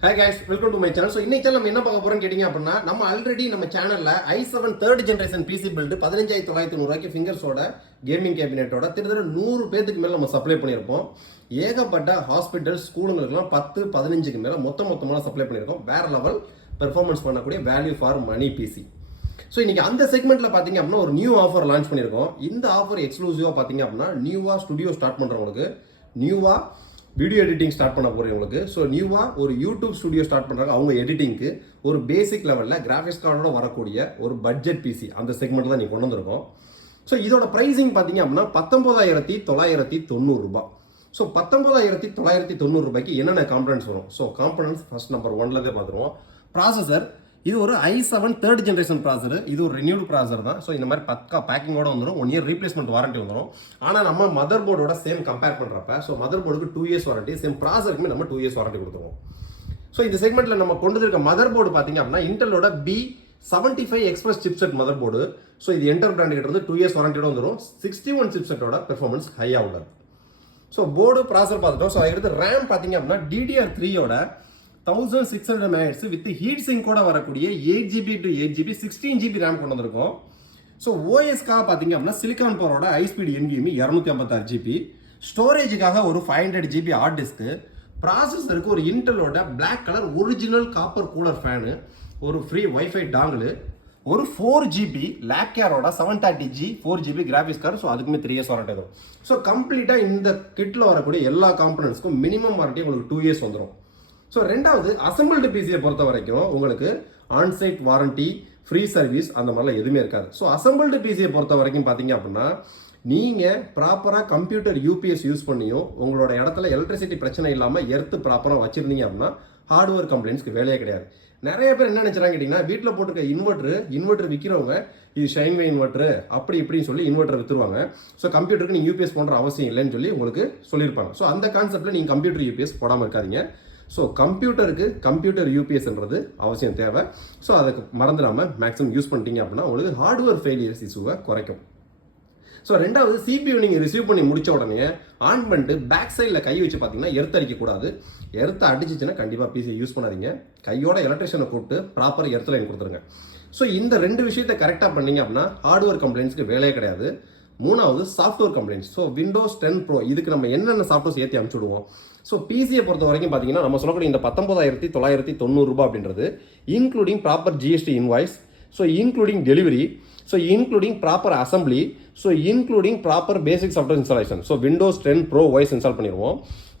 Hi guys, welcome to my channel. So இன்னைக்கு நம்ம என்ன பார்க்க போறோம்னு கேட்டிங்க அப்படினா நம்ம ஆல்ரெடி நம்ம சேனல்ல i7 3rd generation PC build 15900 ரூபாய்க்கு ஃபிங்கர்ஸோட கேமிங் கேபினெட்டோட கிட்டத்தட்ட 100 பேருக்கு மேல நம்ம சப்ளை பண்ணியிருப்போம். ஏகப்பட்ட ஹாஸ்பிடல் ஸ்கூலுங்களுக்குலாம் 10 15க்கு மேல மொத்தமா சப்ளை பண்ணியிருக்கோம். வேற லெவல் பெர்ஃபார்மன்ஸ் பண்ணக்கூடிய value for money PC. So இன்னைக்கு அந்த செக்மெண்ட்ல பாத்தீங்க அப்படின்னா ஒரு நியூ ஆஃபர் லான்ச் பண்ணியிருக்கோம். இந்த ஆஃபர் எக்ஸ்க்ளூசிவா பாத்தீங்க அப்படின்னா நியூவா ஸ்டுடியோ ஸ்டார்ட் பண்றவங்களுக்கு, நியூவா வீடியோ எடிட்டிங் ஸ்டார்ட் பண்ண போறவங்களுக்கு, ஸோ நியூவா ஒரு யூடியூப் ஸ்டுடியோ ஸ்டார்ட் பண்றாங்க அவங்க எடிட்டிங்க்கு ஒரு பேசிக் லெவல்ல கிராஃபிக்ஸ் கார்டோட வரக்கூடிய ஒரு பட்ஜெட் பிசி அந்த செக்மெண்ட் தான் நீ கொண்டு வந்திருக்கோம். ஸோ இதோட பிரைசிங் பாத்தீங்க அப்படின்னா 19990 ரூபாய். ஸோ 19990 ரூபாய்க்கு என்னென்ன காம்பனன்ட்ஸ் வரும்? ஸோ காம்பனன்ட்ஸ் ஃபர்ஸ்ட் நம்பர் 1ல பார்த்துருவோம். ப்ராசஸர், இது ஒரு i7 3rd ஜென்ரேஷன் ப்ராசஸர். இது ஒரு ரினியூடு ப்ராசஸர் தான். ஸோ இந்த மாதிரி பக்கா பேக்கிங்கோட வந்துடும். 1 இயர் ரீப்ளேஸ்மெண்ட் வாரண்டி வந்துடும். ஆனால் நம்ம மதர் போர்டோட சேம் கம்பேர் பண்ணுறப்ப ஸோ மதர் போர்டுக்கு 2 இயர்ஸ் வாரண்டி, சேம் ப்ராசஸருக்குமே நம்ம 2 இயர்ஸ் வாரண்டி கொடுத்துருவோம். ஸோ இந்த செக்மெண்ட்டில் நம்ம கொண்டு இருக்க மதர் போர்டு பார்த்தீங்க அப்படின்னா இன்டெலோட B75 express chipset mother board. So இது என்டர் பிராண்ட் கிட்ட 2 இயர்ஸ் வாரண்டியோட வந்துடும். 61 சிப்செட்டோட பெர்ஃபார்மன்ஸ் ஹையாக உள்ளது. ஸோ போர்டு ப்ராசஸர் பார்த்துட்டோம். ஸோ அதுக்கடுத்து ரேம் பார்த்தீங்க அப்படின்னா DDR3யோட 1600 MHz வித் ஹீட் சிங்க் கூட வரக்கூடிய 8GB to 8GB 16GB RAM கொண்டு வந்திருக்கோம். ஸோ ஓஎஸ்க்காக பார்த்தீங்க அப்படின்னா சிலிகான் பவரோட ஹை ஸ்பீட் NVMe 256GB, ஸ்டோரேஜுக்காக ஒரு 500GB ஹார்ட் டிஸ்க்கு, ப்ராசஸருக்கு ஒரு இன்டெலோட black colour original copper cooler fan, ஒரு ஃப்ரீ வைஃபை டாங்கிள், ஒரு 4GB லேக்கேரோட 730G 4GB graphics card. So அதுக்குமே 3 இயர்ஸ் வாரண்டி வரும். ஸோ கம்ப்ளீட்டாக இந்த கிட்டில் வரக்கூடிய எல்லா காம்பனன்ட்ஸ்க்கும் மினிமம் வாரண்டி உங்களுக்கு 2 இயர்ஸ் வந்துடும். ஸோ ரெண்டாவது அசம்பிள்டு பிசியை பொறுத்த வரைக்கும் உங்களுக்கு ஆன்சைட் வாரண்டி, ஃப்ரீ சர்வீஸ் அந்த மாதிரிலாம் எதுவுமே இருக்காது. ஸோ அசம்பிள்டு பிசியை பொறுத்த வரைக்கும் பார்த்தீங்க அப்படின்னா நீங்கள் ப்ராப்பராக கம்ப்யூட்டர் யூபிஎஸ் யூஸ் பண்ணியும் உங்களோட இடத்துல எலக்ட்ரிசிட்டி பிரச்சனை இல்லாமல் எர்த்து ப்ராப்பராக வச்சுருந்தீங்க அப்படின்னா ஹார்ட்வேர் கம்ப்ளைண்ட்ஸ்க்கு வேலையே கிடையாது. நிறைய பேர் என்ன நினைச்சாங்க கேட்டிங்கன்னா வீட்டில் போட்டுருக்க இன்வெர்டர் விற்கிறவங்க இது ஷைன்வே இன்வெர்டர் அப்படி இப்படின்னு சொல்லி இன்வெர்டர் விற்றுருவாங்க. ஸோ கம்ப்யூட்டருக்கு நீங்கள் யூபிஎஸ் போன்ற அவசியம் இல்லைன்னு சொல்லி உங்களுக்கு சொல்லியிருப்பாங்க. ஸோ அந்த கான்செப்ட்டில் நீங்கள் கம்ப்யூட்டர் யூபிஎஸ் போடாமல் இருக்காதீங்க. ஸோ கம்ப்யூட்டருக்கு கம்ப்யூட்டர் யூபிஎஸ்ன்றது அவசியம் தேவை. ஸோ அதுக்கு மறந்துடாமல் மேக்ஸிமம் யூஸ் பண்ணிட்டீங்க அப்படின்னா உங்களுக்கு ஹார்ட்வேர் ஃபெயிலியர்ஸ் இஷ்யூவை குறைக்கும். ஸோ ரெண்டாவது CPU நீங்கள் ரிசீவ் பண்ணி முடிச்ச உடனே ஆன் பண்ணிட்டு பேக் சைடில் கை வச்சு பார்த்தீங்கன்னா எர்த்து அடிக்கக்கூடாது. எர்த்து அடிச்சிச்சுன்னா கண்டிப்பாக பிசி யூஸ் பண்ணாதீங்க. கையோட எலக்ட்ரிஷியனை கூப்பிட்டு ப்ராப்பர் எர்த்து லைன் கொடுத்துருங்க. ஸோ இந்த 2 விஷயத்தை கரெக்டாக பண்ணீங்க அப்படின்னா ஹார்ட்வேர் கம்ப்ளைண்ட்ஸ்க்கு வேலையே கிடையாது. மூணாவது software complaints. So Windows 10 Pro இதுக்கு நம்ம என்னென்ன சாஃப்ட்வேர்ஸ் ஏற்றி அனுப்பிச்சுடுவோம்? ஸோ பிசியை பொறுத்த வரைக்கும் பார்த்தீங்கன்னா நம்ம சொல்லக்கூடிய இந்த 19990 ரூபாய் அப்படின்றது including proper GST invoice, so including delivery, so including proper assembly, so including proper பேசிக் software installation. So Windows 10 Pro OS install பண்ணிடுவோம்.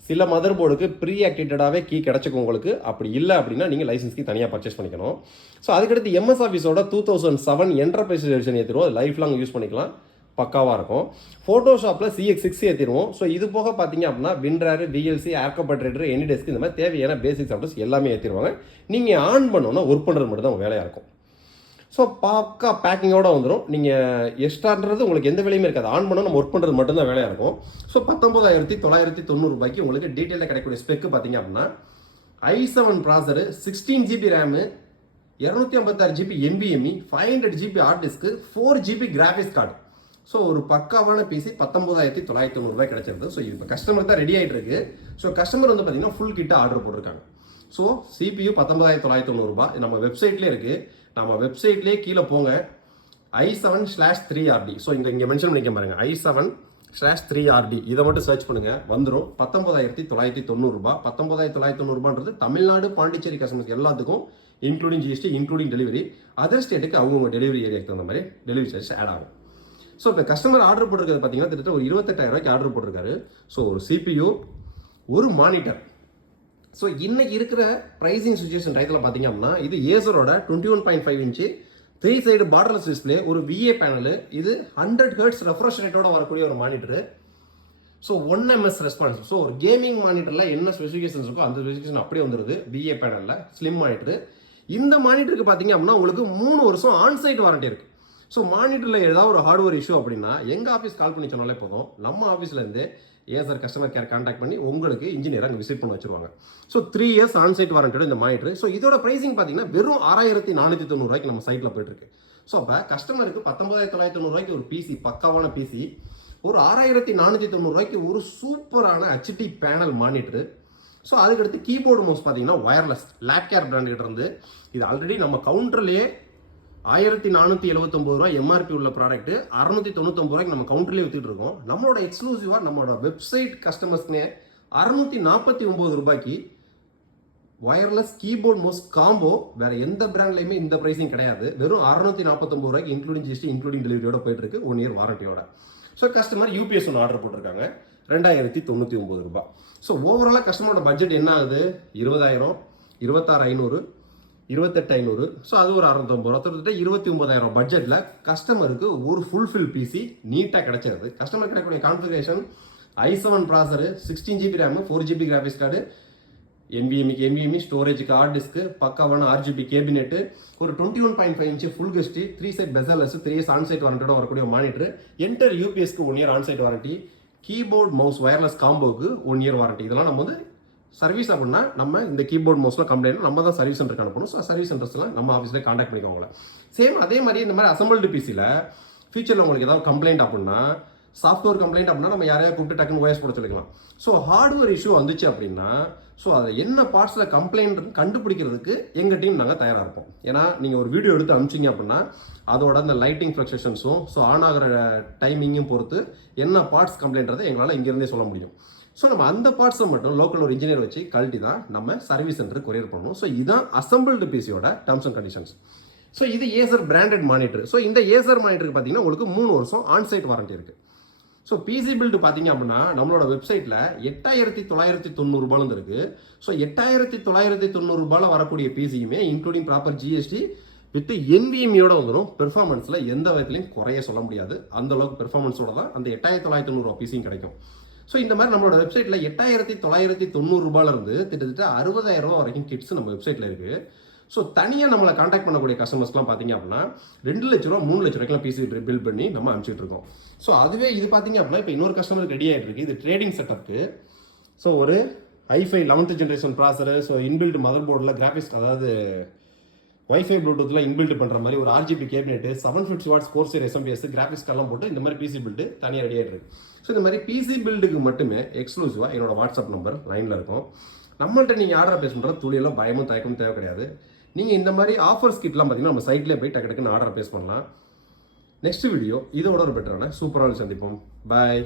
சில மதர் போர்டுக்கு ப்ரீ ஆக்டிவேட்டடாகவே கீ கிடச்சிக்கும் உங்களுக்கு. அப்படி இல்லை அப்படின்னா நீங்கள் லைசன்ஸ்க்கு தனியாக பர்ச்சேஸ் பண்ணிக்கணும். ஸோ அதுக்கடுத்து MS ஆஃபீஸோட 2007 என்டர்பிரைஸ் எடிஷன் ஏற்றிடுவோம். லைஃப் லாங் யூஸ் பண்ணிக்கலாம், பக்காவாக இருக்கும். ஃபோட்டோஷாப்பில் CX6 ஏற்றிடுவோம். ஸோ இது போக பார்த்தீங்க அப்படின்னா விண்ட்ராரு, VLC, ஏர்கப்பட் ரைடர், எனிடெஸ்க் இந்த மாதிரி தேவையான பேசிக் சாஃப்ட்வேர்ஸ் எல்லாமே ஏற்றிடுவாங்க. நீங்கள் ஆன் பண்ணோன்னா ஒர்க் பண்ணுறது மட்டும் தான் வேலையாக இருக்கும். ஸோ பக்கா பேக்கிங்கோடு வந்துடும். நீங்கள் எக்ஸ்ட்ரான்றது உங்களுக்கு எந்த வேலையுமே இருக்காது. ஆன் பண்ணோம் நம்ம ஒர்க் பண்ணுறது மட்டும்தான் வேலையாக இருக்கும். ஸோ 19990 ரூபாய்க்கு உங்களுக்கு டீட்டெயிலாக கிடைக்கக்கூடிய ஸ்பெக்கு பார்த்தீங்க அப்படின்னா i7 processor, 16GB RAM, 256GB NVMe, 500GB hard disk, 4GB graphics card. So ஒரு பக்காவான பிசி 19990 ரூபாய் கிடைச்சிருது. ஸோ இப்போ கஸ்டமர் தான் ரெடி ஆகிட்டு இருக்கு. ஸோ கஸ்டமர் வந்து பார்த்தீங்கன்னா ஃபுல் கிட்ட ஆர்டர் போட்டிருக்காங்க. ஸோ CPU 19990 ரூபாய் நம்ம வெப்சைட்லேயே இருக்குது. நம்ம வெப்சைட்லேயே கீழே போங்க, i7/3RD. ஸோ இங்கே மென்ஷன் பண்ணிக்க பாருங்க, i7/3RD இதை மட்டும் சர்ச் பண்ணுங்க, வந்துடும். 19990 ரூபாய். 19990 ரூபான்றது தமிழ்நாடு, பாண்டிச்சேரி கஸ்டமர்ஸ் எல்லாத்துக்கும் including GST, including delivery. Other ஸ்டேட்டுக்கு அவங்கவுங்க டெலிவரி ஏரியாவுக்கு தகுந்த மாதிரி டெலிவரி சார்ஜ் ஆட் ஆகும். ஸோ இப்போ கஸ்டமர் ஆர்டர் போட்டிருக்கிறது பார்த்தீங்கன்னா கிட்டத்தட்ட ஒரு 28000 ரூபாய்க்கு ஆர்டர் போட்டிருக்காரு. ஸோ ஒரு CPU, ஒரு மானிட்டர். ஸோ இன்னைக்கு இருக்கிற ப்ரைசிங் சுச்சுவேஷன் டயத்தில் பார்த்தீங்க அப்படின்னா இது ஏசரோட 21.5 இன்ச்சு 3 சைடு பார்டர்லெஸ் டிஸ்பிளே, ஒரு VA பேனலு, இது 100 Hz ரெஃப்ரெஷ் ரேட்டோட வரக்கூடிய ஒரு monitor. So 1 ms response. So ஒரு கேமிங் மானிட்டரில் என்ன ஸ்பெசிஃபிகேஷன்ஸ் இருக்கோ அந்த ஸ்பெசிஃபிகேஷன் அப்படியே வந்துடுது. VA பேனலில் ஸ்லிம் மானிட்டரு. இந்த மானிட்டருக்கு பார்த்தீங்க அப்படின்னா உங்களுக்கு 3 வருஷம் ஆன்சைட் வாரண்டி இருக்குது. ஸோ மானிட்டரில் ஏதாவது ஒரு ஹார்ட்வேர் இஷ்யூ அப்படின்னா எங்கள் ஆஃபீஸ் கால் பண்ணி சொன்னாலே போதும், நம்ம ஆஃபீஸ்லேருந்து சார் கஸ்டமர் கேர் கான்டாக்ட் பண்ணி உங்களுக்கு இன்ஜினியர் அங்கே விசிட் பண்ண வச்சிருவாங்க. ஸோ 3 இயர்ஸ் ஆன்சைட் வாரண்டோட இந்த மானிட்டர். ஸோ இதோட ப்ரைசிங் பார்த்தீங்கன்னா வெறும் 6490 ரூபாய்க்கு நம்ம சைட்டில் போயிட்டுருக்கு. ஸோ அப்போ கஸ்டமருக்கு 19990 ரூபாய்க்கு ஒரு பிசி, பக்காவான பிசி, ஒரு 6490 ரூபாய்க்கு ஒரு சூப்பரான HD பேனல் மானிட்டரு, ஸோ அதுக்கடுத்து கீபோர்டு மவுஸ் பார்த்தீங்கன்னா ஒயர்லெஸ் லேப்கேர் பிராண்ட் கிட்ட இருந்து இது ஆல்ரெடி நம்ம கவுண்டர்லேயே 1479 ரூபாய் எம்ஆர்பி உள்ள ப்ராடக்ட் 699 ரூபாய்க்கு நம்ம கவுண்டர்லேயே வித்துட்டு இருக்கோம். நம்மளோட எக்ஸ்க்ளூசிவாக நம்மளோட வெப்சைட் கஸ்டமர்ஸ்னே 649 ரூபாய்க்கு ஒயர்லெஸ் கீபோர்ட் மவுஸ் காம்போ வேற எந்த பிராண்ட்லையுமே இந்த பிரைசிங் கிடையாது. வெறும் 649 ரூபாய்க்கு இன்க்ளூடிங் ஜிஎஸ்டி இன்க்ளூடிங் டெலிவரியோட போயிட்டு இருக்கு 1 இயர் வாரண்டியோட. ஸோ கஸ்டமர் யூபிஎஸ் ஒன்று ஆர்டர் போட்டிருக்காங்க 2099 ரூபாய். ஸோ ஓவராலாக கஸ்டமரோட பட்ஜெட் என்ன ஆகுது? 20,000, 26,500, 28,500. ஸோ அது ஒரு 650 ரூபா, கிட்டத்தட்ட 29,000 பட்ஜெட்டில் கஸ்டமருக்கு ஒரு ஃபுல்ஃபில் பிசி நீட்டாக கிடைச்சிருது. கஸ்டமர் கிடைக்கக்கூடிய configuration i7 processor, 16 GB RAM, 4 GB graphics card, NVMe ஸ்டோரேஜுக்கு ஹார்ட் டிஸ்க்கு, பக்காவான RGB கேபினெட்டு, ஒரு 21.5 இன்ச்சு ஃபுல் கெஸ்டி, 3 சைட் பெசல்லஸ், 3 இயர்ஸ் ஆன்சைட் வாரண்டியோட வரக்கூடிய மானிட்டர், என்டர் யூபிஎஸ்க்கு 1 year onsite warranty, keyboard mouse wireless காம்போவுக்கு 1 இயர் வாரண்டி. இதெல்லாம் நம்ம வந்து சர்வீஸ் அப்படின்னா நம்ம இந்த கீபோர்ட் மவுஸ்லாம் கம்ப்ளைண்ட் நம்ம தான் சர்வீஸ் சென்டருக்கு அனுப்பணும். ஸோ சர்வீஸ் சென்டர்ஸ்லாம் நம்ம ஆஃபீஸில் காண்டாக்ட் பண்ணிக்கோங்களேன். சேம் அதே மாதிரி இந்த மாதிரி அசம்பிள்டு பிசியில் ஃபியூச்சரில் உங்களுக்கு ஏதாவது கம்ப்ளைண்ட் அப்படின்னா, சாஃப்ட்வேர் கம்ப்ளைண்ட் அப்படின்னா நம்ம யாரையா கூப்பிட்டு டக்குன்னு ஓஎஸ் போட சொல்லிக்கலாம். ஸோ ஹார்ட்வேர் இஷ்யூ வந்துச்சு அப்படின்னா, ஸோ அதை என்ன பார்ட்ஸில் கம்ப்ளைண்ட் கண்டுபிடிக்கிறதுக்கு எங்கள் டீம் நாங்கள் தயாராக இருப்போம். ஏன்னா நீங்கள் ஒரு வீடியோ எடுத்து அனுப்பிச்சிங்க அப்படின்னா அதோட அந்த லைட்டிங் ஃப்ளக்சுவேஷன்ஸும் ஸோ ஆன் ஆகிற டைமிங்கும் பொறுத்து என்ன பார்ட்ஸ் கம்ப்ளைண்ட்றதை எங்களால் இங்கேருந்தே சொல்ல முடியும். ஸோ நம்ம அந்த பார்ட்ஸை மட்டும் லோக்கல் ஒரு இன்ஜினியர் வச்சு கழட்டி தான் நம்ம சர்வீஸ் சென்டருக்கு கொரியர் பண்ணணும். ஸோ இதுதான் அசம்பிள்டு பிசியோட டர்ம்ஸ் அண்ட் கண்டிஷன்ஸ். ஸோ இது ஏசர் பிராண்டட் மானிட்டர். ஸோ இந்த ஏசர் மானிட்டருக்கு பார்த்தீங்கன்னா உங்களுக்கு 3 வருஷம் ஆன்சைட் வாரண்டி இருக்குது. ஸோ பிசி பில்டு பார்த்தீங்க அப்படின்னா நம்மளோட வெப்சைட்டில் 8,990 ரூபாயிலிருந்து இருக்குது. ஸோ 8,990 ரூபாயில் வரக்கூடிய பிசியுமே இன்க்ளூடிங் ப்ராப்பர் ஜிஎஸ்டி வித் NVMeயோட வந்துடும். பெர்ஃபார்மன்ஸில் எந்த விதத்துலையும் குறைய சொல்ல முடியாது. அந்த அளவுக்கு பெர்ஃபார்மன்ஸோட தான் அந்த 8,990 ரூபா பிசியும் கிடைக்கும். ஸோ இந்த மாதிரி நம்மளோட வெப்சைட்டில் 8,990 ரூபாயிலிருந்து கிட்டத்தட்ட 60,000 ரூபா வரைக்கும் கிட்ஸ் நம்ம வெப்சைட்டில் இருக்குது. ஸோ தனியாக நம்மளை காண்டாக்ட் பண்ணக்கூடிய கஸ்டமர்ஸ்லாம் பார்த்தீங்க அப்படின்னா 2 லட்ச ரூபா 3 லட்ச ரூபாய்க்குலாம் பிசி பில் பண்ணி நம்ம அனுப்பிச்சிட்டு இருக்கோம். ஸோ அதுவே இது பார்த்தீங்க அப்படின்னா இப்போ இன்னொரு கஸ்டமர் ரெடி ஆகிட்டு இருக்கு. இது ட்ரேடிங் செட்டப்க்கு. ஸோ ஒரு i5 11th generation processor, so inbuilt mother போர்டில் கிராஃபிக்ஸ் அதாவது வைஃபை ப்ளூடூத்தில் இன்பில்ட் பண்ணுற மாதிரி ஒரு RGB கேபினெட்டு, 750 வாட்ஸ் 4 சீர் SMPS கிராஃபிக்ஸ் கார்டெலாம் போட்டு இந்த மாதிரி பிசி பில்டு தனியாக ரெடி ஆகிட்டு இருக்கு. ஸோ இந்த மாதிரி பிசி பில்டுக்கு மட்டுமே எக்ஸ்க்ளூசிவாக என்னோட வாட்ஸ்அப் நம்பர் லைனில் இருக்கும். நம்மள்ட்ட நீங்கள் ஆர்டர் பேஸ் பண்ணுற துளியெல்லாம் பயமும் தயக்கமும் தேவை கிடையாது. நீங்கள் இந்த மாதிரி ஆஃபர்ஸ் கிட்லாம் பார்த்தீங்கன்னா நம்ம சைட்லேயே போய் டக்கு டக்குன்னு ஆர்டர் பேஸ் பண்ணலாம். நெக்ஸ்ட் வீடியோ இதோட ஒரு பெட்டரான சூப்பரான சந்திப்போம். பாய்.